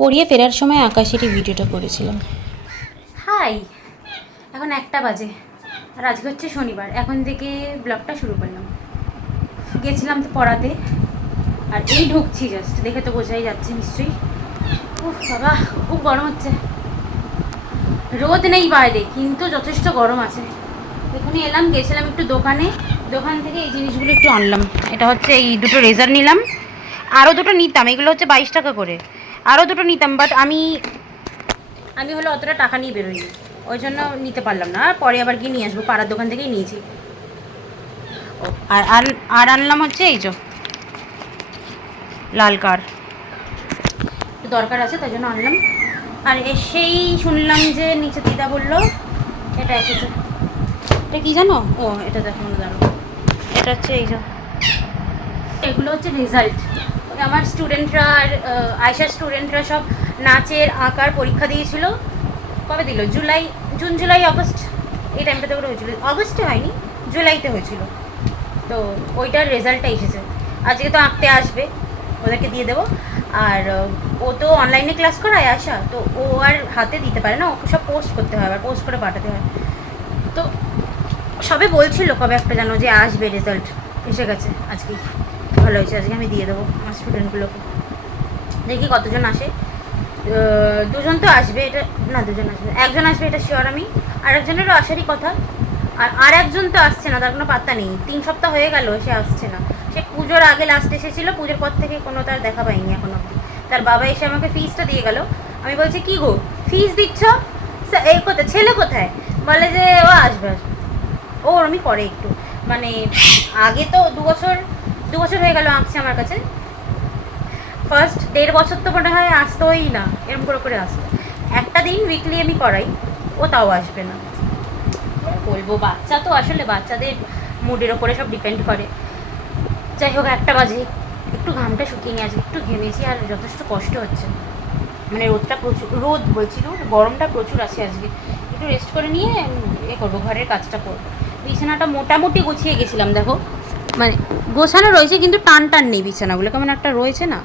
পড়িয়ে ফেরার সময় আকাশেরই ভিডিওটা করেছিলাম। হাই, এখন 1টা বাজে আর আজকে হচ্ছে শনিবার। এখন থেকে ব্লগটা শুরু করলাম। গেছিলাম তো পড়াতে, আর এই ঢুকছি, জাস্ট দেখে তো বোঝাই যাচ্ছে নিশ্চয়ই। উফ বাবা, খুব গরম হচ্ছে। রোদ নেই বাইরে, কিন্তু যথেষ্ট গরম আছে। এখানে এলাম, গেছিলাম একটু দোকানে, দোকান থেকে এই জিনিসগুলো একটু আনলাম। এটা হচ্ছে এই দুটো রেজার নিলাম, আরও দুটো নিতাম, এগুলো হচ্ছে 22 টাকা করে। আরও দুটো নিতাম, বাট আমি হলো অতটা টাকা নিয়ে বেরোইনি, ওই জন্য নিতে পারলাম না। পরে আবার গিয়ে নিয়ে আসবো, পাড়ার দোকান থেকেই নিয়েছি। ও আর আনলাম হচ্ছে এই যে লাল কার, দরকার আছে তাই জন্য আনলাম। আর এসেই শুনলাম যে নিচে দিদা বললো এটা এসেছে। এটা কি জানো? ও এটা দেখো না, দাঁড়ো, এটা হচ্ছে এই যে, এগুলো হচ্ছে রেজাল্ট। আমার স্টুডেন্টরা আর আয়শার স্টুডেন্টরা সব নাচের আঁকার পরীক্ষা দিয়েছিল। কবে দিল? জুন জুলাই আগস্ট, এই টাইমটাতে করে হয়েছিল। আগস্টে হয়নি, জুলাইতে হয়েছিল। তো ওইটার রেজাল্টটা এসেছে। আজকে তো আঁকতে আসবে, ওদেরকে দিয়ে দেবো। আর ও তো অনলাইনে ক্লাস করায় আশা, তো ও আর হাতে দিতে পারে না, ওকে সব পোস্ট করতে হয়, আবার পোস্ট করে পাঠাতে হয়। তো সবে বলছিল কবে একটা জানো যে আসবে, রেজাল্ট এসে গেছে আজকেই। ভালো হয়েছে, আজকে আমি দিয়ে দেবো আমার স্টুডেন্টগুলোকে। দেখি কতজন আসে। দুজন তো আসবে, এটা না, দুজন আসবে, একজন আসবে এটা শিওর আমি। আর একজনেরও আসারই কথা। আর একজন তো আসছে না, তার কোনো পাত্তা নেই। 3 সপ্তাহ হয়ে গেল সে আসছে না। সে পুজোর আগে লাস্ট এসেছিলো, পুজোর পর থেকে কোনো তার দেখা পাইনি এখন অবধি। তার বাবা এসে আমাকে ফিজটা দিয়ে গেল। আমি বলছি কি গো, ফিজ দিচ্ছ? এই কোথায়, ছেলে কোথায়? বলে যে ও আসবে। ও ওরমই করে একটু, মানে আগে তো 2 বছর হয়ে গেল আঁকছে আমার কাছে। ফার্স্ট 1.5 বছর তো মনে হয় আসতোই না, এরকম করে করে আসতো। একটা দিন উইকলি আমি করাই, ও তাও আসবে না। বলবো, বাচ্চা তো, আসলে বাচ্চাদের মুডের ওপরে সব ডিপেন্ড করে। যাই হোক, 1টা বাজে, একটু ঘামটা শুকিয়ে নিয়ে আজকে একটু ঘেমেছি, আর যথেষ্ট কষ্ট হচ্ছে। মানে রোদটা প্রচুর, রোদ বলছি না, গরমটা প্রচুর আছে আজকে। একটু রেস্ট করে নিয়ে এ করবো, ঘরের কাজটা করবো। বিছানাটা মোটামুটি গুছিয়ে গেছিলাম, দেখো, মানে গোছানো রয়েছে কিন্তু টান টান নেই বিছানাগুলো, কেমন একটা রয়েছে না,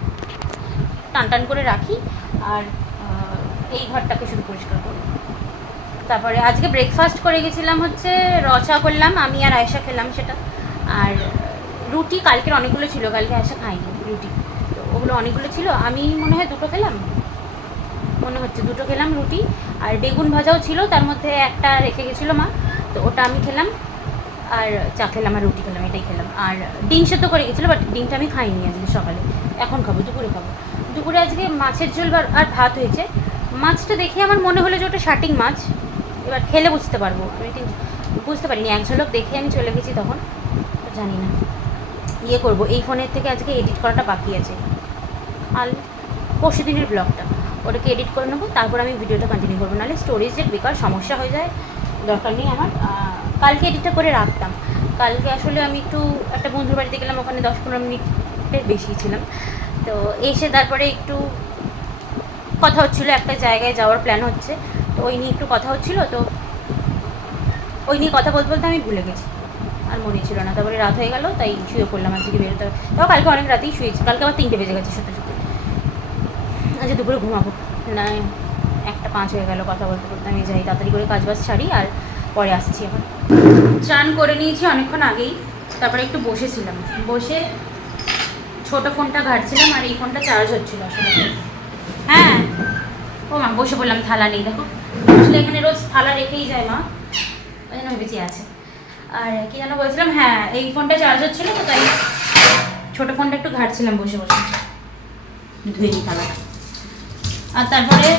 টান টান করে রাখি। আর এই ঘরটাকে শুধু পরিষ্কার করবো। তারপরে আজকে ব্রেকফাস্ট করে গেছিলাম হচ্ছে, রচা করলাম আমি আর আয়েশা খেলাম সেটা। আর রুটি কালকের অনেকগুলো ছিল, কালকে আয়েশা খাইনি রুটি, তো ওগুলো অনেকগুলো ছিল। আমি মনে হয় 2টো খেলাম, মনে হচ্ছে 2টো খেলাম রুটি। আর বেগুন ভাজাও ছিল, তার মধ্যে একটা রেখে গেছিলো মা, তো ওটা আমি খেলাম। আর চা খেলাম আর রুটি খেলাম, এটাই খেলাম। আর ডিম সেদ্ধ করে গেছিলো, বাট ডিমটা আমি খাইনি আজকে সকালে, এখন খাবো, দুপুরে খাবো। দুপুরে আজকে মাছের ঝোল আর ভাত হয়েছে। মাছটা দেখে আমার মনে হলো যে ওটা শাটিং মাছ, এবার খেলে বুঝতে পারবো। আমি ঠিক বুঝতে পারিনি, এক ঝলক দেখে আমি চলে গেছি তখন, জানি না। ইয়ে করবো, এই ফোনের থেকে আজকে এডিট করাটা বাকি আছে, আর পরশু দিনের ব্লগটা, ওটাকে এডিট করে নেবো, তারপর আমি ভিডিওটা কন্টিনিউ করবো। নাহলে স্টোরেজের বেকার সমস্যা হয়ে যায়, দরকার নেই আমার। কালকে এডিটটা করে রাখতাম। কালকে আসলে আমি একটু একটা বন্ধুর বাড়িতে গেলাম, ওখানে 10-15 মিনিটের বেশি ছিলাম। তো এসে তারপরে একটু কথা হচ্ছিলো, একটা জায়গায় যাওয়ার প্ল্যান হচ্ছে, তো ওই নিয়ে একটু কথা হচ্ছিলো, তো ওই নিয়ে কথা বলতে বলতে আমি ভুলে গেছি, আর মনে ছিল না। তারপরে রাত হয়ে গেল, তাই শুয়ে পড়লাম। আজকে বেরোতে হবে, তাও কালকে অনেক রাতেই শুয়েছি, কালকে আবার 3টে বেজে গেছে সত্যি সত্যি। আজকে দুপুরে ঘুমাবো না, 1টা 5 হয়ে গেল কথা বলতে বলতে। আমি যাই তাড়াতাড়ি করে কাজ বাজ ছাড়ি, আর পরে আসছি। এখন চান করে নিয়েছি অনেকক্ষণ আগেই, তারপরে একটু বসেছিলাম, বসে ছোটো ফোনটা ঘাটছিলাম, আর এই ফোনটা চার্জ হচ্ছিল আসলে। হ্যাঁ, ও মা, বসে বললাম, থালা নেই দেখো, আসলে এখানে রোজ থালা রেখেই যায় মা, ওই জন্য ভেবেছি আছে। আর কি যেন বলছিলাম, হ্যাঁ, এই ফোনটা চার্জ হচ্ছিলো, তো তাই ছোটো ফোনটা একটু ঘাটছিলাম বসে বসে। ধুয়ে নিই থালা। আর তারপরে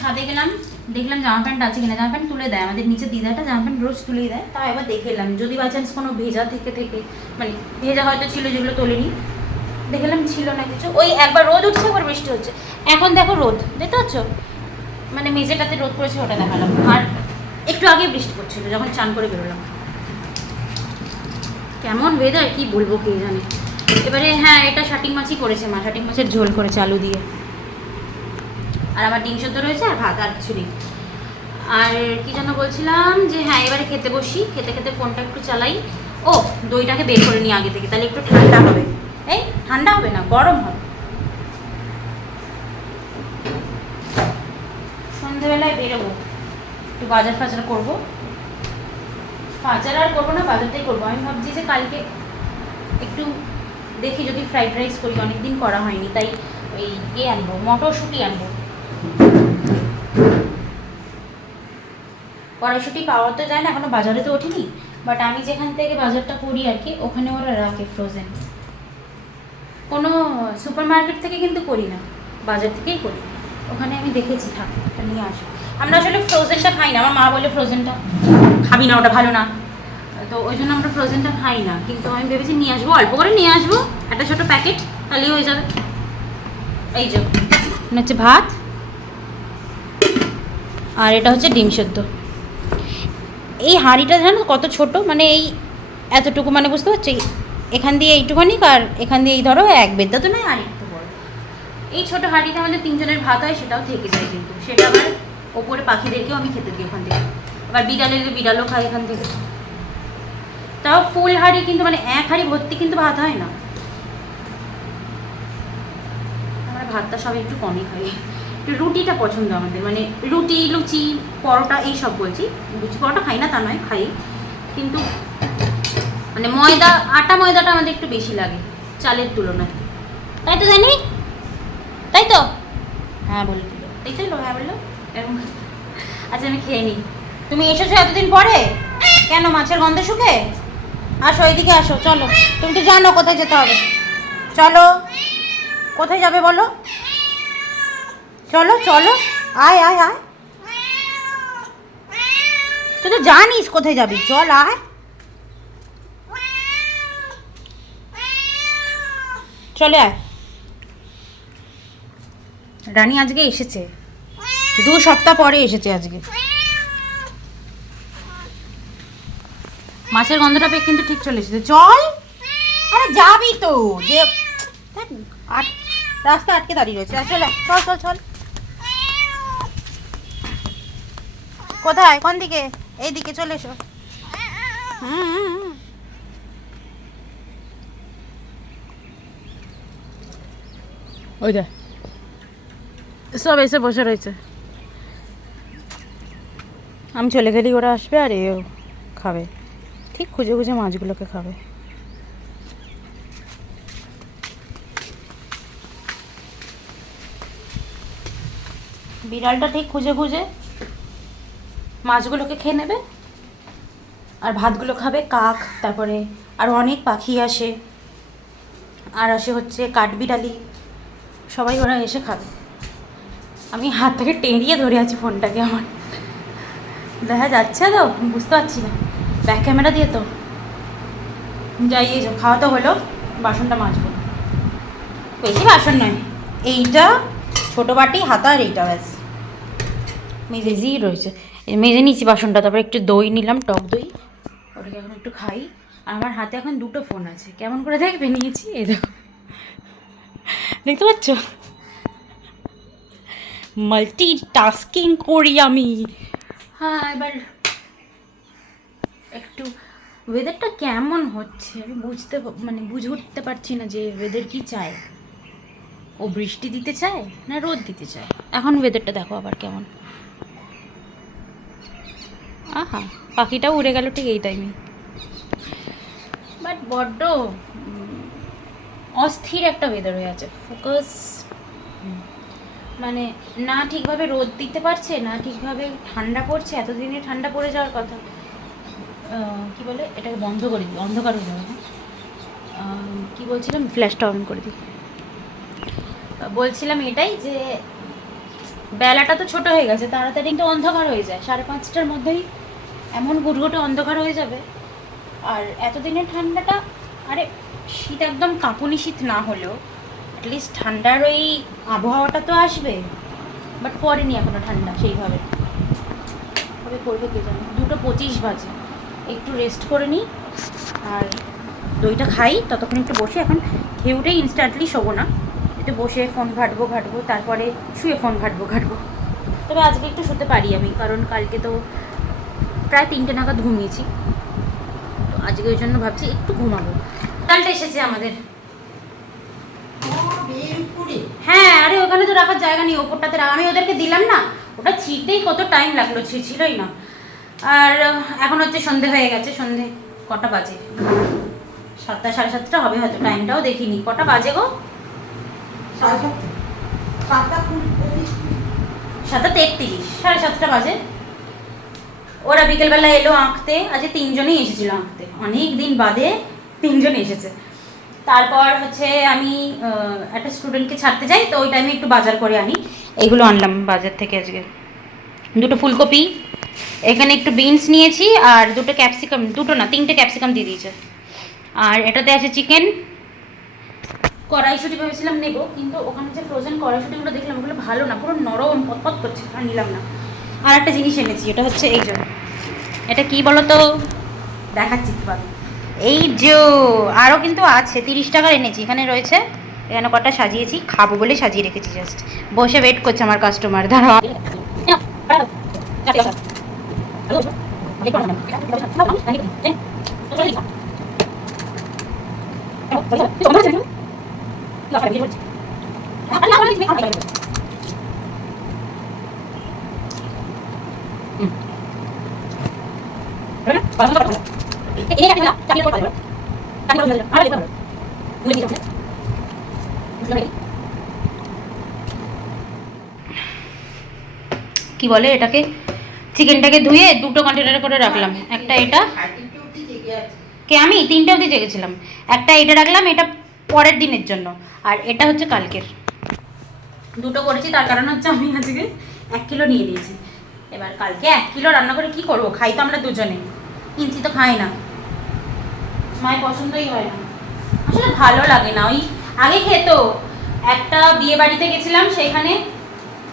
ছাদে গেলাম, দেখলাম জামা প্যান্ট আছে কিনা। জামা প্যান্ট তুলে দেয় আমাদের নিচে দিদাটা, জামা প্যান্ট রোজ তুলেই দেয়। তাও এবার দেখে এলাম, যদি বাই চান্স কোনো ভেজা থেকে মানে ভেজা হয়তো ছিল, যেগুলো তোলেনি, দেখলাম ছিল না কিছু। ওই একবার রোদ উঠছে, একবার বৃষ্টি হচ্ছে। এখন দেখো রোদ, দেখতে পাচ্ছ, মানে মেঝেটাতে রোদ পড়েছে, ওটা দেখালাম। আর একটু আগে বৃষ্টি পড়ছিল যখন চান করে বেরোলাম। কেমন ওয়েদার কি বলবো কে জানে। এবারে হ্যাঁ, এটা শাটিং মাছই করেছে মা, শাটিং মাছের ঝোল করেছে আলু দিয়ে। আর আমার ডিম সেদ্ধ রয়েছে, আর ভাত, আর কিছু নেই। আর কি যেন বলছিলাম, যে হ্যাঁ, এবারে খেতে বসি, খেতে খেতে ফোনটা একটু চালাই। দইটাকে বের করে নিই আগে থেকে, তাহলে একটু ঠান্ডা হবে। এই ঠান্ডা হবে না, গরম হবে। সন্ধেবেলায় বেরোবো, একটু বাজার ফাজার করবো। বাজার আর করবো না, বাজারটাই করবো। আমি ভাবছি যে কালকে একটু দেখি যদি ফ্রাইড রাইস করি, অনেকদিন করা হয়নি, তাই ওই আনবো, মটরশুঁটি আনবো। কড়াইশুঁটি পাওয়া তো যায় না, এখনো বাজারে তো ওঠেনি, বাট আমি যেখান থেকে বাজারটা করি আর কি, ওখানে ওরা রাখে ফ্রোজেন। কোনো সুপার মার্কেট থেকে কিন্তু করি না, বাজার থেকেই করি। ওখানে আমি দেখেছি, থাকে, নিয়ে আসবো। আমরা আসলে ফ্রোজেনটা খাই না, আমার মা বলে ফ্রোজেনটা খাবি না, ওটা ভালো না, তো ওই জন্য আমরা ফ্রোজেনটা খাই না। কিন্তু আমি ভেবেছি নিয়ে আসবো, অল্প করে নিয়ে আসবো, একটা ছোটো প্যাকেট, তাহলেই হয়ে যাবে। এই যে হচ্ছে ভাত, আর এটা হচ্ছে ডিম সেদ্ধ। এই হাঁড়িটা জানো কত ছোট, মানে এই এতটুকু, মানে বুঝতে পারছো, এখান দিয়ে এইটুখানি, আর এখান দিয়ে এই ধরো এক বেদা তো নয়, আর একটু বড়। এই ছোটো হাঁড়িতে আমাদের 3 জনের ভাত হয়, সেটাও থেকে যায়, কিন্তু সেটা আবার ওপরে পাখিদেরকেও আমি খেতে দিই ওখান থেকে, আবার বিড়ালও খায় এখান থেকে। তাও ফুল হাঁড়ি, কিন্তু মানে এক হাঁড়ি ভর্তি কিন্তু ভাত হয় না। আমরা ভাতটা সবাই একটু কমই খাই, রুটিটা পছন্দ আমাদের, মানে রুটি, লুচি, পরোটা এইসব বলছি। লুচি পরোটা খাই না তা নয়, খাই, কিন্তু মানে আটা ময়দাটা আমাদের একটু বেশি লাগে চালের তুলনায়, তাই তো জানি, তাই তো? হ্যাঁ বললো, তাই তো, হ্যাঁ বললো এরকম। আচ্ছা আমি খেয়ে নিই। তুমি এসেছো এতদিন পরে কেন? মাছের গন্ধ শুকে? আসো এইদিকে আসো, চলো। তুমি তো জানো কোথায় যেতে হবে, চলো। কোথায় যাবে বলো? চলো চলো, আয় আয় আয়, তুই তো জানিস কোথায় যাবি, চল আয়, চলে আয়। রানী আজকে এসেছে, 2 সপ্তাহ পরে এসেছে আজকে। মাছের গন্ধটা পেয়ে কিন্তু ঠিক চলে এসেছে। চল, আরে যাবি তো, যে রাস্তা আটকে দাঁড়িয়ে রয়েছে। চল চল চল চল। কোথায়, কোন দিকে? এইদিকে চলে এসো। ওই দে সব এসে বসে রয়েছে। আমি চলে গেলেই ওরা আসবে, আর এও খাবে, ঠিক খুঁজে খুঁজে মাছগুলোকে খাবে। বিড়ালটা ঠিক খুঁজে খুঁজে মাছগুলোকে খেয়ে নেবে, আর ভাতগুলো খাবে কাক, তারপরে আর অনেক পাখি আসে, আর আসে হচ্ছে কাঠবিড়ালি, সবাই ওরা এসে খাবে। আমি হাত থেকে টেঁড়িয়ে ধরে আছি ফোনটাকে, আমার দেখা যাচ্ছে তো, বুঝতে পারছি না, ব্যাক ক্যামেরা দিয়ে তো। যাই, এই খাওয়া তো হলো, বাসনটা মাজবো। বেশি বাসন নয়, এইটা ছোটো বাটি, হাতা, আর এইটা, ব্যাস মেজেই রয়েছে। মেজে নিচ্ছি বাসনটা, তারপরে একটু দই নিলাম, টক দই, ওটাকে এখন একটু খাই। আর আমার হাতে এখন 2টো ফোন আছে, কেমন করে দেখবে নিয়েছি, এই দেখো, দেখতে পাচ্ছ, মাল্টি টাস্কিং করি আমি। হ্যাঁ, এবার একটু ওয়েদারটা কেমন হচ্ছে আমি বুঝে উঠতে পারছি না যে ওয়েদার কি চায়, ও বৃষ্টি দিতে চায় না রোদ দিতে চায়। এখন ওয়েদারটা দেখো আবার কেমন, আহা, পাখিটাও উড়ে গেল ঠিক এই টাইমে। বাট বড্ড অস্থির একটা ওয়েদার হয়ে আছে, ফোকাস, মানে না ঠিকভাবে রোদ দিতে পারছে, না ঠিকভাবে ঠান্ডা পড়ছে। এতদিনে ঠান্ডা পড়ে যাওয়ার কথা, কি বলে এটাকে বন্ধ করে দিই, অন্ধকার হয়ে যাবে না। কি বলছিলাম, ফ্ল্যাশটা অন করে দিই। বলছিলাম এটাই যে বেলাটা তো ছোট হয়ে গেছে, তাড়াতাড়ি কিন্তু অন্ধকার হয়ে যায়, 5:30টার মধ্যেই এমন গুটগুটে অন্ধকার হয়ে যাবে। আর এতদিনের ঠান্ডাটা, আরে শীত একদম কাঁপুনি শীত না হলেও অ্যাটলিস্ট ঠান্ডার ওই আবহাওয়াটা তো আসবে, বাট পড়েনি এখনো ঠান্ডা সেইভাবে। কবে পড়বে কে জানে। 2:25 বাজে, একটু রেস্ট করে নিই আর দইটা খাই, ততক্ষণ একটু বসে, এখন খেয়ে উঠেই ইনস্ট্যান্টলি শোবো না, একটু বসে ফোন ঘাঁটবো, তারপরে শুয়ে ফোন ঘাঁটবো। তবে আজকে একটু শুতে পারি আমি, কারণ কালকে তো প্রায় 3টে নাগাদ ঘুমিয়েছি, তো আজকে ওই জন্য ভাবছি একটু ঘুমাবো। ডালটা এসেছে আমাদের, হ্যাঁ, আরে ওখানে তো রাখার জায়গা নেই, ওপরটাতে আমি ওদেরকে দিলাম না, ওটা ছিঁড়তেই কত টাইম লাগলো, ছিঁড়ছিলই না। আর এখন হচ্ছে সন্ধে হয়ে গেছে, সন্ধে কটা বাজে, 7টা 7:30 হবে হয়তো, টাইমটাও দেখিনি। কটা বাজে গো? 7:33, 7:30 বাজে। ওরা বিকেলবেলা এলো আঁকতে, আজকে 3জনই এসেছিল আঁকতে, অনেক দিন বাদে 3জন এসেছে। তারপর হচ্ছে আমি একটা স্টুডেন্টকে ছাড়তে যাই, তো ওই টাইমে একটু বাজার করে আনি। এইগুলো আনলাম বাজার থেকে আজকে, 2টো ফুলকপি, এখানে একটু বিনস নিয়েছি, আর 2টো ক্যাপসিকাম, 2টো না 3টে ক্যাপসিকাম দিয়ে দিয়েছে। আর এটাতে আছে চিকেন। কড়াইশুঁটি ভেবেছিলাম নেবো, কিন্তু ওখানে যে ফ্রোজেন কড়াইশুঁটিগুলো দেখলাম ওগুলো ভালো না, পুরো নরম পতপত করছে, আর নিলাম না। আর একটা জিনিস এনেছি, এটা হচ্ছে এই জন্য, এটা কি বলো তো, দেখাচ্ছি কি পাবে। এই যে আরও কিন্তু আছে, 30 টাকার এনেছি, এখানে রয়েছে, এখানে কটা সাজিয়েছি, খাবো বলে সাজিয়ে রেখেছি, জাস্ট বসে ওয়েট করছে আমার কাস্টমার। দাঁড়াও, কি বলে এটাকে, চিকেনটাকে ধুয়ে 2টো কন্টেনারে করে রাখলাম। একটা এটা, কে আমি 3টে অবধি জেগেছিলাম, একটা এটা রাখলাম, এটা পরের দিনের জন্য, আর এটা হচ্ছে কালকের। 2টো করেছি, তার কারণ হচ্ছে আমি আজকে 1 কিলো নিয়ে নিয়েছি। এবার কালকে 1 কিলো রান্না করে কি করবো, খাই তো আমরা দুজনে, কিনছি তো খাই না, মায়ের পছন্দই হয় না, আসলে ভালো লাগে না। ওই আগে খেত, একটা বিয়ে বাড়িতে গেছিলাম, সেখানে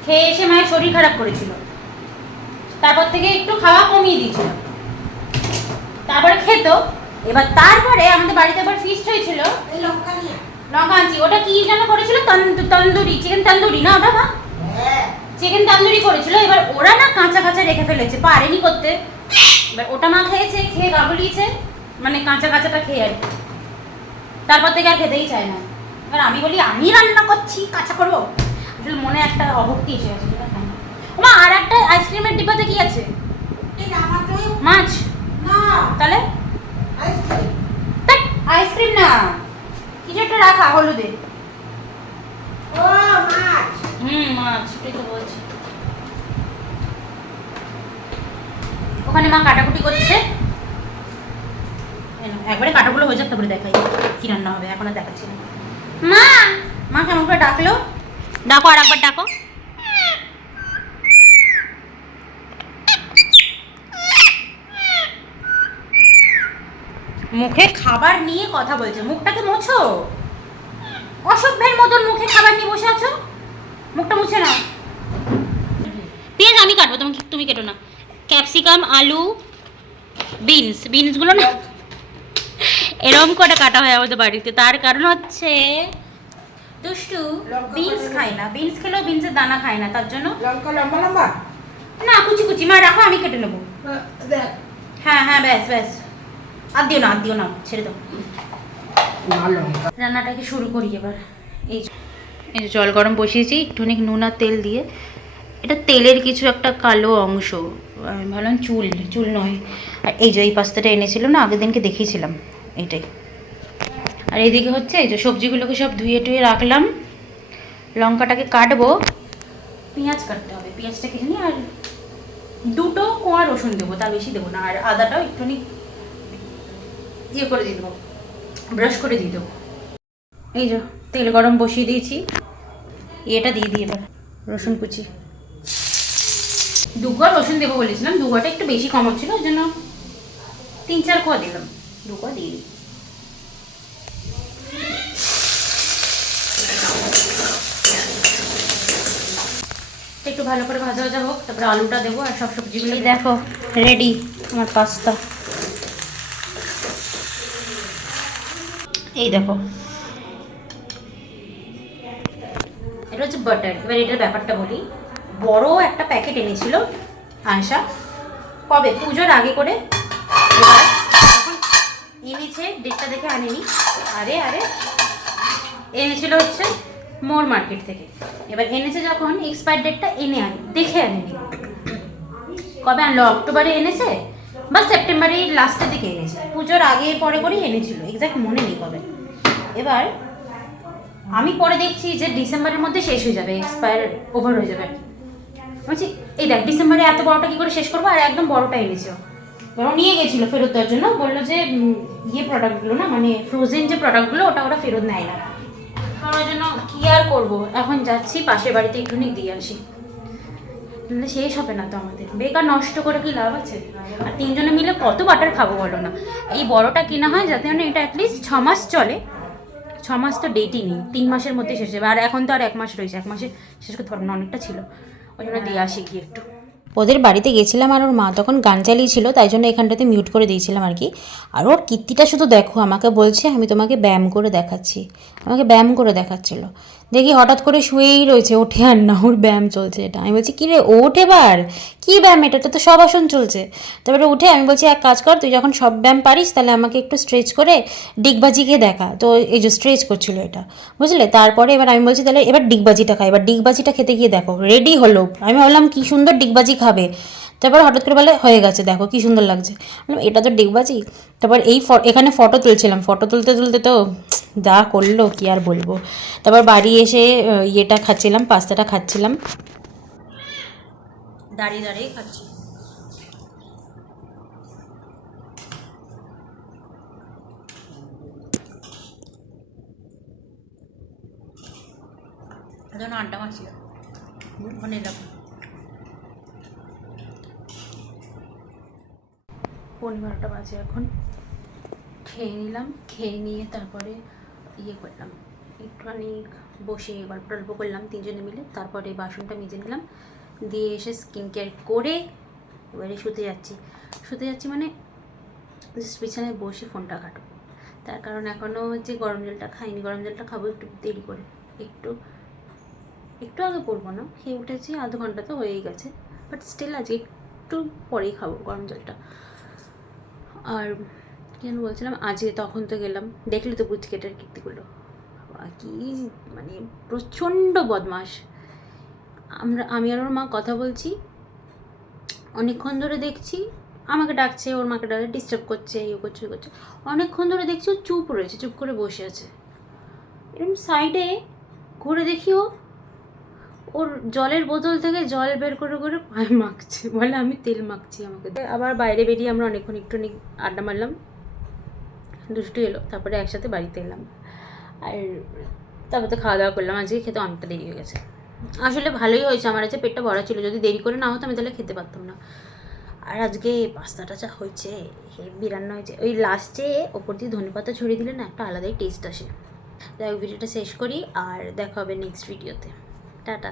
খেয়ে এসে মায়ের শরীর খারাপ করেছিল, তারপর থেকে একটু খাওয়া কমিয়ে দিয়েছিল, তারপরে খেত। এবার তারপরে আমাদের বাড়িতে আবার ফিস্ট হয়েছিল, লঙ্কা আনছি, ওটা কি যেন করেছিল, তন্দুরি, চিকেন তন্দুরি না ওটা, মা চিকেন তন্দুরি করেছিল। এবার ওরা না কাঁচা কাঁচা রেখে ফেলেছে, পারেনি করতে। এবার ওটা মা খেয়েছে, খেয়ে গাবলিয়েছে, মানে কাঁচা কাঁচাটা খেয়ে আর কি। তারপর থেকে আর খেতেই চায় না। এবার আমি বলি আমি রান্না করছি, কাঁচা করবো, আসলে মনে একটা অভক্তি এসে গেছে, যেটা খাই না। মা আর একটা আইসক্রিমের ডিব্বাতে কি আছে? মাছ না, তাহলে আইসক্রিম না, কিছু একটা রাখা হলুদে। ও মাছ, মাছ, সেটাই তো বলছি। ওখানে মা কাটাকুটি করছে, একবারে কাটাগুলো হয়ে যাক, তারপরে দেখাই কি রান্না হবে, এখন আর দেখাচ্ছি না। মা, মা কেমন করে ডাকলো, ডাকো আর একবার ডাকো। মুখে খাবার নিয়ে কথা বলছে, মুখটাকে মোছো, অসভ্যের মতন মুখে খাবার নিয়ে বসে আছো, মুখটা মুছে নাও। পেঁয়াজ আমি কাটবো, তুমি কেটো না। ক্যাপসিকাম, আলু, বিনসগুলো না এরকম করে কাটা হয় আমাদের বাড়িতে, তার কারণ হচ্ছে দুষ্টু বিনস খায় না, বিনস খেলেও বিনসের দানা খায় না, তার জন্য লঙ্কা লম্বা লম্বা না, কুচি কুচি। মা রাখো, আমি কেটে নেবো। হ্যাঁ হ্যাঁ, ব্যাস ব্যাস, আর দিও না, ছেড়ে দাও। রান্নাটাকে শুরু করি এবার। এই যে জল গরম বসিয়েছি, একটুখানি নুন আর তেল দিয়ে, এটা তেলের কিছু একটা কালো অংশ, আমি ভাবলাম চুল নয়। আর এই যে এই পাস্তাটা এনেছিল না, আগের দিনকে দেখিয়েছিলাম, এইটাই। আর এইদিকে হচ্ছে এই যে সবজিগুলোকে সব ধুয়ে টুয়ে রাখলাম, লঙ্কাটাকে কাটবো, পেঁয়াজ কাটতে হবে, পেঁয়াজটা কেটে নিই, আর 2টো কোয়া রসুন দেবো, তার বেশি দেবো না, আর আদাটাও একটুখানি ইয়ে করে দিয়ে দেবো, ব্রাশ করে দিয়ে দেবো। এই যে তেল গরম বসিয়ে দিয়েছি, এটা দিয়ে দিই এবার রসুন কুচি। 2 কোয়া রসুন দেবো বলেছিলাম, 2 কোয়াটা একটু বেশি কম হচ্ছিল, ওই জন্য 3-4 কোয়া দিলাম, 2 কোয়া দিয়ে দিই। একটু ভালো করে ভাজা ভাজা হোক, তারপরে আলুটা দেবো, আর সব সবজিগুলো। দেখো রেডি আমার পাস্তা, এই দেখো, এটা হচ্ছে বাটার। এবার এটার ব্যাপারটা বলি, বড় একটা প্যাকেট এনেছিল আয়শা, কবে পুজোর আগে করে, এবার তখন এনেছে, ডেটটা দেখে আনেনি, আরে এনেছিল হচ্ছে মোর মার্কেট থেকে। এবার এনেছে যখন এক্সপায়ার ডেটটা দেখে আনেনি। কবে আনলো? অক্টোবরে এনেছে বা সেপ্টেম্বরের লাস্টের দিকে এনেছে, পুজোর আগে পরে করেই এনেছিল, এক্স্যাক্ট মনে নেই কবে। এবার আমি পরে দেখছি যে ডিসেম্বরের মধ্যে শেষ হয়ে যাবে, এক্সপায়ার ওভার হয়ে যাবে। বলছি এই দেখ ডিসেম্বরে এত বড়টা কী করে শেষ করবো, আর একদম বড়টা এনেছে। ওরা নিয়ে গেছিলো ফেরত দেওয়ার জন্য, বললো যে প্রোডাক্টগুলো না, মানে ফ্রোজেন যে প্রোডাক্টগুলো ওরা ফেরত নেয় না। ওর জন্য কী আর করবো, এখন যাচ্ছি পাশের বাড়িতে একটুখানি দিয়ে আসি, নাহলে শেষ হবে না তো আমাদের, বেকার নষ্ট করে কি লাভ আছে। আর 3 জনে মিলে কত বাটার খাবো বলো না। এই বড়টা কেনা হয় যাতে মানে এটা অ্যাটলিস্ট 6 মাস চলে। 6 মাস তো ডেটই নেই, 3 মাসের মধ্যে শেষ হবে। আর এখন তো আর 1 মাস রয়েছে, 1 মাসে শেষ করতে পারবো না, অনেকটা ছিল। ওই জন্য দিয়ে আসি কি একটু। ওদের বাড়িতে গেছিলাম আর ওর মা তখন গান চালিয়েছিল, তাই জন্য এখানটাতে মিউট করে দিয়েছিলাম আর কি। আর ওর কীর্তিটা শুধু দেখো, আমাকে বলছে আমি তোমাকে ব্যায়াম করে দেখাচ্ছি, আমাকে ব্যায়াম করে দেখাচ্ছিলো। দেখি হঠাৎ করে শুয়েই রয়েছে, ওঠে আর না, ওর ব্যায়াম চলছে এটা। আমি বলছি কী রে ওঠ এবার, কী ব্যায়াম এটা, তো সব আসন চলছে। তারপরে উঠে আমি বলছি এক কাজ কর, তুই যখন সব ব্যায়াম পারিস তাহলে আমাকে একটু স্ট্রেচ করে ডিগবাজিকে দেখা। তো এই যে স্ট্রেচ করছিল এটা, বুঝলে। তারপরে এবার আমি বলছি তাহলে এবার ডিগবাজিটা খাই, এবার ডিগবাজিটা খেতে গিয়ে দেখো রেডি হলো। আমি ভাবলাম কী সুন্দর ডিগবাজি খাবে, তারপর হঠাৎ করে বলে হয়ে গেছে, দেখো কী সুন্দর লাগছে। বললাম এটা তো ডিগবাজি। তারপর এখানে ফটো তুলছিলাম, ফটো তুলতে তুলতে তো যা করলো কি আর বলবো। তারপর বাড়ি এসে ইয়েটা খাচ্ছিলাম, পাস্তাটা খাচ্ছিলাম, দাঁড়িয়ে দাঁড়িয়ে খাচ্ছি। এখন আড্ডা মারছিল, ওখানে এলাম। 11:30 বাজে এখন। খেয়ে নিলাম, খেয়ে নিয়ে তারপরে করলাম, একটুখানি বসে গল্প টল্প করলাম 3 জনে মিলে। তারপরে বাসনটা মেজে নিলাম, দিয়ে এসে স্কিন কেয়ার করে এবারে শুতে যাচ্ছি মানে জাস্ট বিছানায় বসে ফোনটা ঘাঁটবো। তার কারণ এখনও হচ্ছে গরম জলটা খাইনি, গরম জলটা খাবো একটু দেরি করে, একটু আগে পড়বো না, খেয়ে উঠেছি, আধ ঘন্টা তো হয়েই গেছে, বাট স্টিল আজকে একটু পরেই খাবো গরম জলটা। আর কেন বলছিলাম, আজকে তখন তো গেলাম, দেখলি তো পুচকেটার কীর্তিগুলো, কি মানে প্রচণ্ড বদমাস। আমি আর ওর মা কথা বলছি, অনেকক্ষণ ধরে দেখছি আমাকে ডাকছে, ওর মাকে ডাকছে, ডিস্টার্ব করছে, করছে অনেকক্ষণ ধরে দেখছি ও চুপ রয়েছে, চুপ করে বসে আছে। এরকম সাইডে ঘুরে দেখি ওর জলের বোতল থেকে জল বের করে করে পায়ে মাখছে, বলে আমি তেল মাখছি আমাকে। আবার বাইরে বেরিয়ে আমরা অনেকক্ষণ একটুখানি আড্ডা মারলাম, দুষ্টু এলো, তারপরে একসাথে বাড়িতে এলাম। আর তারপর তো খাওয়া দাওয়া করলাম, আজকে খেতে অনেকটা দেরি হয়ে গেছে। আসলে ভালোই হয়েছে, আমার আজকে পেটটা ভরা ছিল, যদি দেরি করে না হতো আমি তাহলে খেতে পারতাম না। আর আজকে পাস্তাটা যা হয়েছে, হেভি রান্না হয়েছে। ওই লাস্টে ওপর দিয়ে ধনেপাতা ছড়িয়ে দিলে না একটা আলাদাই টেস্ট আসে। যাই হোক ভিডিওটা শেষ করি, আর দেখা হবে নেক্সট ভিডিওতে। টাটা।